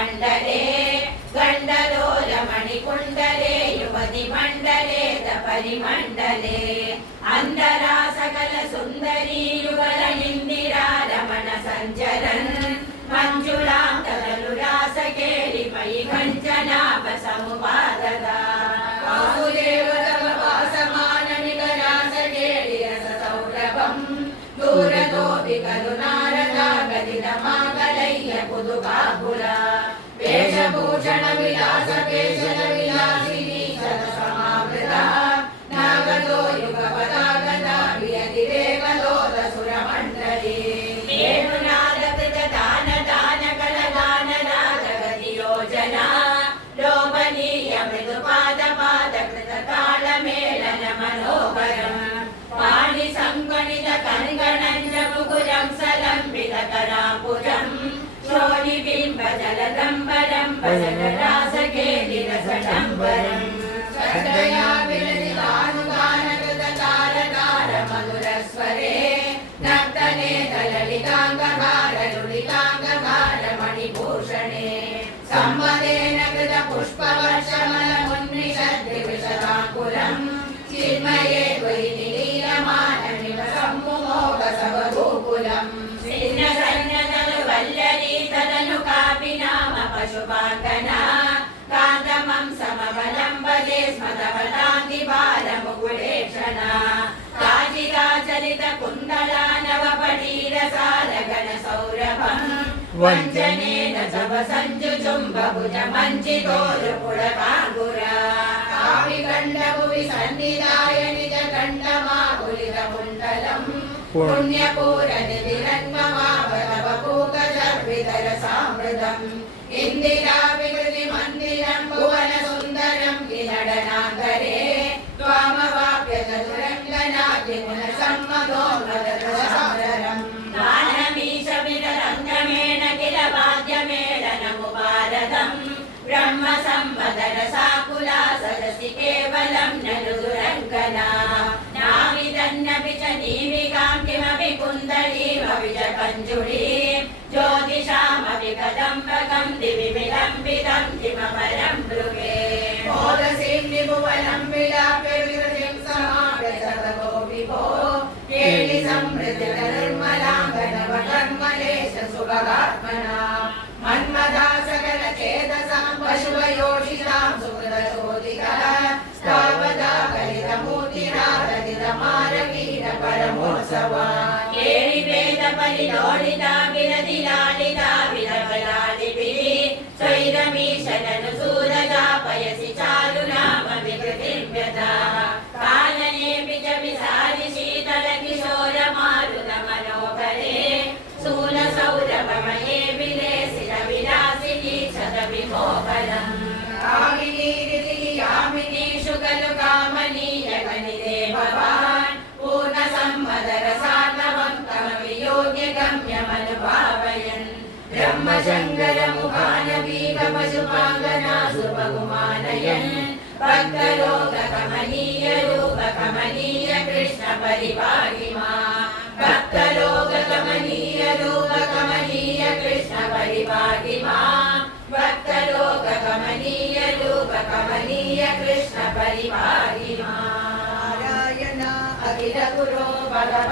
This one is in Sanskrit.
मण्डले गण्डलोलमणिकुण्डले युवति मण्डले परिमण्डले अन्दरा सकल सुन्दरी युगल इन्दिरा रमण सञ्चरन् मञ्जुलान्तरनुरासकेलि मयि कञ्चनाभ समुपाददा वासुदेवतमवासमाननिकरासकेलि रससौरभम् दूरतोऽपि करुणारदा गदितमाकलय्य कुतुकाकुला वेषभूषण विलास पेषण विलासिनी शतसमावृता नागतो युगपदागता वियतिरेवलोल सुरमण्डली वेणुनादकृत दान दान कलगान राजगति योजना लोभनीय मृदुपादपादकृत तालमेलन मनोहरम् पाणि सङ्गणित कङ्गणञ्च मुकुरं सलम्बित कराम्बुजम् शोणिबिम्ब जलदम्बरं भजनरासकेलिरसडम्बरम् श्रद्धया विरचितानुगानकृत तारकार मधुरस्वरे नर्तने ललिताङ्गभार लुलिताङ्गभार मणिभूषणे सम्मदेन कृत पुष्पवर्षमलमुन्निषद्विविशताङ्कुलम् चिन्मये त्वयि निलीयमानमिव सम्मुमोह सवगोकुलम् वल्लरी तदनु कापि नाम पशुपाङ्गना कान्तमं समवलम्बदे स्मतवलाङ्गि बालमुकुलेक्षणा काचिराचरित कुण्डला नवपटीरसालगन सौरभम् वञ्जनेन सव सञ्जुचुम्बभुज मञ्चितोरुपुरकाङ्गुरा काविगण्डभुवि सन्निधाय निज गण्डमाकुलितकुण्डलम् पुण्यपूरनिधिरङ्गमावरवपूकचर्वितरसामृतम् इन्दिरा विकृति मन्दिरं भुवन सुन्दरं विनडनान्तरे त्वामवाप्य चतुरङ्गनाद्यमुन सम्मदोन्मदरसामरम् गानमीश विररङ्गमेण किल वाद्यमेलनमुपारदम् ब्रह्म सम्मदरसाकुला सरसि केवलं ननु दुरङ्गना नाविदन्नपि च नीमिकां किमपि कुन्दलीमपि च कञ्जुलीं ज्योतिषामपि कदम्बकं दिवि विलम्बितं किमपरं मृगे मोदसीं विभुवनं विलाप्य विकृतिं समाप्य सर्वतो विभो केलि समृद्धिर्मलाङ्गनवकर्मलेश सुभगात्मना मन्मदा सकल चेतसां पशुवयोषितां सुकृतचोदितः तावदा कलितमूर्तिरारतितमारवीर परमोत्सवा केळि वेद परिलोलिता विरतिलालिता विलवलालिभिः स्वैरमीशननु सूरजापयसि चारुनाम विकृतिर्व्यथा काननेऽपि च विसारि शीतल किशोर मारुत मनोहरे स्थूलसौरभमये विलेसित विलासिनी शतविमोहनम् यामिनीषु खलु कामनीय गणिते भवान् पूर्णसम्मदरसार्णवं तमपि योग्यगम्यमनुभावयन् ब्रह्मशङ्करमुखानबीज पशुपाङ्गनासु बहुमानयन् भक्तलोककमनीय रूपकमनीय कृष्ण परिपाहि माम् भक्तलोककमनीय रूपकमनीय कृष्ण परिपाहि माम् भक्तलोककमनीय रूपकमनीय कृष्ण परिपाहि माम् नारायण अखिल गुरो भगवन्